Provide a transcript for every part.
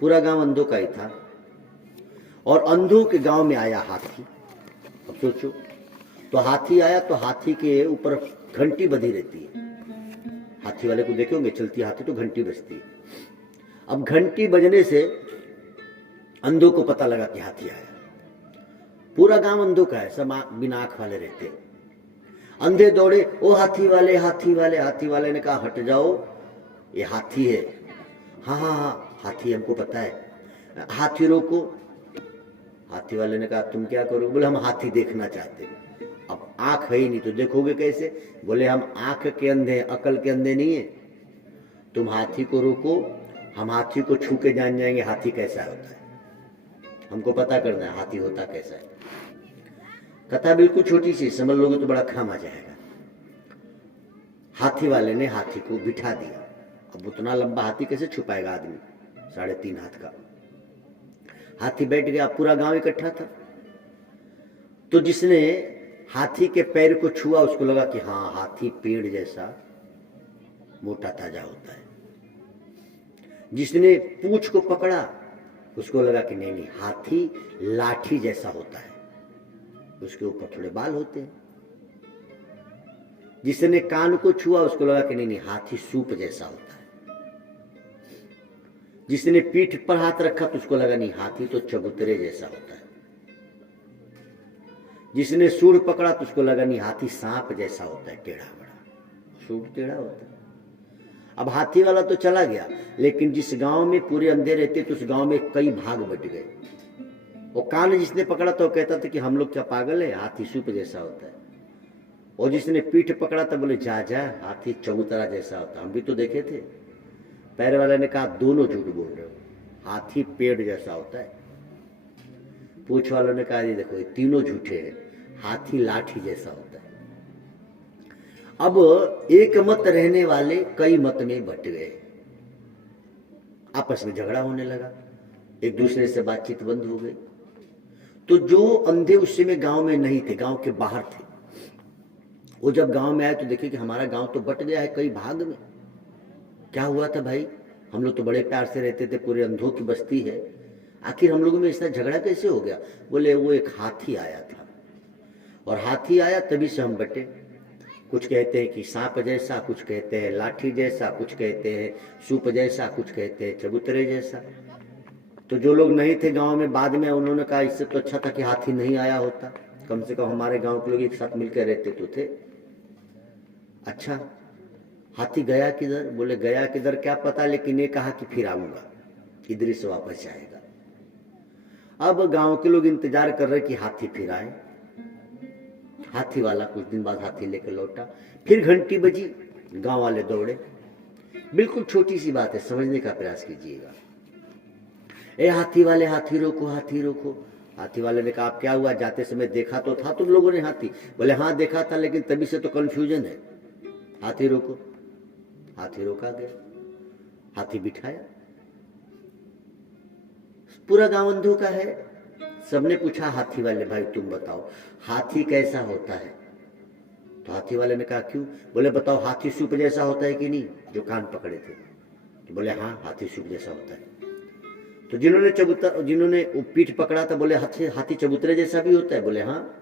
पूरा गांव अंधों का ही था और अंधों के गांव में आया हाथी। अब सोचो, तो हाथी आया तो हाथी के ऊपर घंटी बंधी रहती है। हाथी वाले को देखोगे, चलती हाथी तो घंटी बजती है। अब घंटी बजने से अंधों को पता लगा कि हाथी आया। पूरा गांव अंधों का है, सब बिना आंख वाले रहते हैं। अंधे दौड़े, ओ हाथी वाले हाथी वाले। हाथी वाले ने कहा हट जाओ, ये हाथी है। हाँ हाँ हाँ हाथी, हमको पता है, हाथी रोको। हाथी वाले ने कहा तुम क्या करोगे? बोले हम हाथी देखना चाहते हैं। अब आंख है ही नहीं तो देखोगे कैसे? बोले हम आंख के अंधे हैं, अकल के अंधे नहीं है। तुम हाथी को रोको, हम हाथी को छू के जान जाएंगे हाथी कैसा होता है। हमको पता करना है हाथी होता कैसा है। कथा बिल्कुल छोटी सी, समझ लोगे तो बड़ा काम आ जाएगा। हाथी वाले ने हाथी को बिठा दिया। अब उतना लंबा हाथी कैसे छुपाएगा आदमी, 3.5 हाथ का हाथी बैठ गया। पूरा गांव इकट्ठा था। तो जिसने हाथी के पैर को छुआ उसको लगा कि हाँ हाथी पेड़ जैसा मोटा ताजा होता है। जिसने पूंछ को पकड़ा उसको लगा कि नहीं नहीं हाथी लाठी जैसा होता है, उसके ऊपर थोड़े बाल होते हैं। जिसने कान को छुआ उसको लगा कि नहीं नहीं हाथी सूप जैसा होता है। जिसने पीठ पर हाथ रखा तो उसको लगा नहीं हाथी तो चबूतरे जैसा होता है। जिसने सूंड पकड़ा तो उसको लगा नहीं हाथी सांप जैसा होता है, टेढ़ा बड़ा, सूंड टेढ़ा होता है। अब हाथी वाला तो चला गया, लेकिन जिस गांव में पूरे अंधे रहते तो उस गांव में कई भाग बट गए। वो कान जिसने पकड़ा तो कहता था कि हम लोग क्या पागल है, हाथी सूप जैसा होता है। और जिसने पीठ पकड़ा था बोले जा जा हाथी चबूतरा जैसा होता है, हम भी तो देखे थे। पैर वाले ने कहा दोनों झूठ बोल रहे हो, हाथी पेड़ जैसा होता है। पूछ वालों ने कहा देखो ये तीनों झूठे हैं, हाथी लाठी जैसा होता है। अब एक मत रहने वाले कई मत में बट गए। आपस में झगड़ा होने लगा, एक दूसरे से बातचीत बंद हो गई। तो जो अंधे उस समय गांव में नहीं थे, गांव के बाहर थे, वो जब गांव में आए तो देखे कि हमारा गांव तो बट गया है कई भाग में। क्या हुआ था भाई, हम लोग तो बड़े प्यार से रहते थे, पूरे अंधों की बस्ती है, आखिर हम लोगों में इतना झगड़ा कैसे हो गया? बोले वो एक हाथी आया था और हाथी आया तभी से हम बटे। कुछ कहते हैं कि सांप जैसा, कुछ कहते हैं लाठी जैसा, कुछ कहते हैं सूप जैसा, कुछ कहते हैं चबूतरे जैसा। तो जो लोग नहीं थे गांव में बाद में उन्होंने कहा इससे तो अच्छा था कि हाथी नहीं आया होता, कम से कम हमारे गांव के लोग एक साथ मिलकर रहते तो थे। अच्छा हाथी गया किधर? बोले गया किधर क्या पता, लेकिन ये कहा कि फिर आऊंगा, इधर से वापस जाएगा। अब गांव के लोग इंतजार कर रहे कि हाथी फिर आए। हाथी वाला कुछ दिन बाद हाथी लेकर लौटा, फिर घंटी बजी, गांव वाले दौड़े। बिल्कुल छोटी सी बात है, समझने का प्रयास कीजिएगा। ए हाथी वाले हाथी रोको, हाथी रोको। हाथी वाले ने कहा आप क्या हुआ, जाते समय देखा तो था तुम लोगों ने हाथी? बोले हाँ देखा था, लेकिन तभी से तो कंफ्यूजन है, हाथी रोको। हाथी रोका गया, हाथी बिठाया। पूरा गांव अंधों का है। सबने पूछा हाथी वाले भाई तुम बताओ हाथी कैसा होता है? तो हाथी वाले ने कहा क्यों? बोले बताओ हाथी सूप जैसा होता है कि नहीं? जो कान पकड़े थे तो बोले हाँ हाथी सूप जैसा होता है। तो जिन्होंने पीठ पकड़ा था बोले हाथी चबूतरे जैसा भी होता है? बोले हाँ।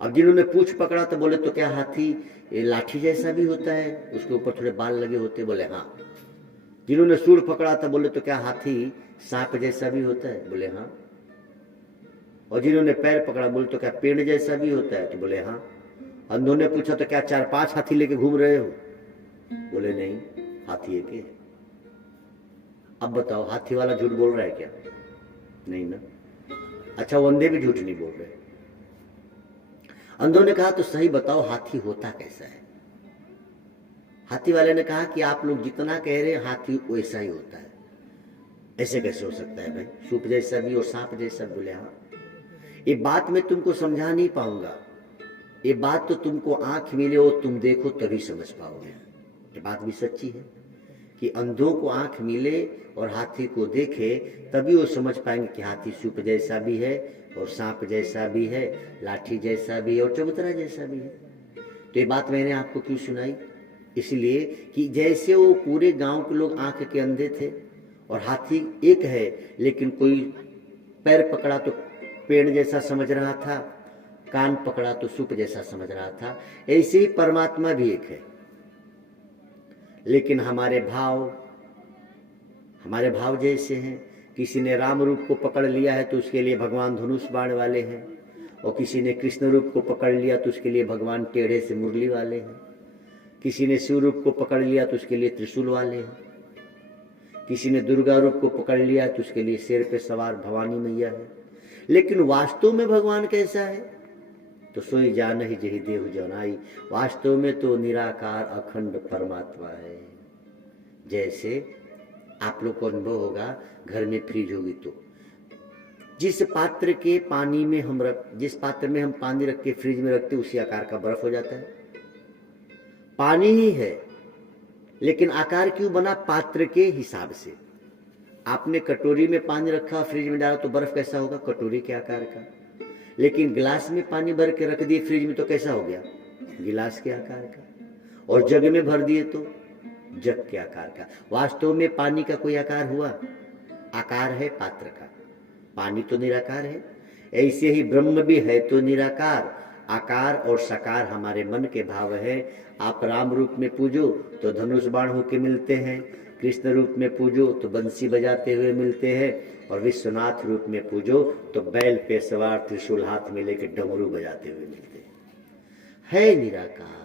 अब जिन्होंने पूंछ पकड़ा था बोले तो क्या हाथी लाठी जैसा भी होता है, उसके ऊपर थोड़े बाल लगे होते? बोले हाँ। जिन्होंने सूंड पकड़ा था बोले तो क्या हाथी सांप जैसा भी होता है? बोले हाँ। और जिन्होंने पैर पकड़ा बोले तो क्या पेड़ जैसा भी होता है? तो बोले हाँ। अंधों ने पूछा तो क्या 4-5 हाथी लेके घूम रहे हो? बोले नहीं, हाथी एक है। अब बताओ हाथी वाला झूठ बोल रहा है क्या? नहीं ना। अच्छा वो अंधे भी झूठ नहीं बोल रहे। अंधों ने कहा तो सही बताओ हाथी होता कैसा है? हाथी वाले ने कहा कि आप लोग जितना कह रहे हैं हाथी वैसा ही होता है। ऐसे कैसे हो सकता है भाई, सूप जैसा भी और सांप जैसा? बोले हाँ। ये बात मैं तुमको समझा नहीं पाऊंगा, ये बात तो तुमको आंख मिले और तुम देखो तभी समझ पाओगे। ये बात भी सच्ची है कि अंधों को आंख मिले और हाथी को देखे तभी वो समझ पाएंगे कि हाथी सूप जैसा भी है और सांप जैसा भी है, लाठी जैसा भी है और चबूतरा जैसा भी है। तो ये बात मैंने आपको क्यों सुनाई? इसलिए कि जैसे वो पूरे गांव के लोग आंख के अंधे थे और हाथी एक है, लेकिन कोई पैर पकड़ा तो पेड़ जैसा समझ रहा था, कान पकड़ा तो सूप जैसा समझ रहा था। ऐसे ही परमात्मा भी एक है, लेकिन हमारे भाव जैसे हैं। किसी ने राम रूप को पकड़ लिया है तो उसके लिए भगवान धनुष बाण वाले हैं, और किसी ने कृष्ण रूप को पकड़ लिया तो उसके लिए भगवान टेढ़े से मुरली वाले हैं। किसी ने शिव रूप को पकड़ लिया तो उसके लिए त्रिशूल वाले हैं। किसी ने दुर्गा रूप को पकड़ लिया तो उसके लिए शेर पे सवार भवानी मैया है। लेकिन वास्तव में भगवान कैसा है? तो सोई जान ही जही देहु जनाई। वास्तव में तो निराकार अखंड परमात्मा है। जैसे आप लोग को अनुभव होगा, घर में फ्रिज होगी तो जिस पात्र में हम पानी रख के फ्रिज में रखते उसी आकार का बर्फ हो जाता है। पानी ही है, लेकिन आकार क्यों बना? पात्र के हिसाब से। आपने कटोरी में पानी रखा, फ्रिज में डाला तो बर्फ कैसा होगा? कटोरी के आकार का। लेकिन गिलास में पानी भर के रख दिए फ्रिज में तो कैसा हो गया? गिलास के आकार का। और जग में भर दिए तो जग के आकार का। वास्तव में पानी का कोई आकार हुआ? आकार है पात्र का। पानी तो निराकार है। ऐसे ही ब्रह्म भी है तो निराकार। आकार और साकार हमारे मन के भाव है। आप राम रूप में पूजो तो धनुष बाण होके मिलते हैं, कृष्ण रूप में पूजो तो बंसी बजाते हुए मिलते हैं, और विश्वनाथ रूप में पूजो तो बैल पे सवार त्रिशूल हाथ में लेकर डमरू बजाते हुए मिलते हैं। है निराकार।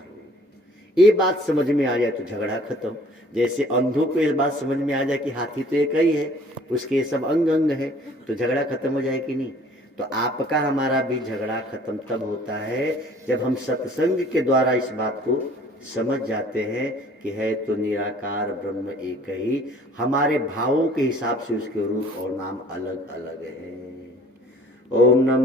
ये बात समझ में आ जाए तो झगड़ा खत्म। जैसे अंधों को ये बात समझ में आ जाए कि हाथी तो एक ही है, उसके सब अंग अंग है, तो झगड़ा खत्म हो जाए कि नहीं? तो आपका हमारा भी झगड़ा खत्म तब होता है जब हम सत्संग के द्वारा इस बात को समझ जाते हैं कि है तो निराकार ब्रह्म एक ही। हमारे भावों के हिसाब से उसके रूप और नाम अलग अलग हैं। ओम नमो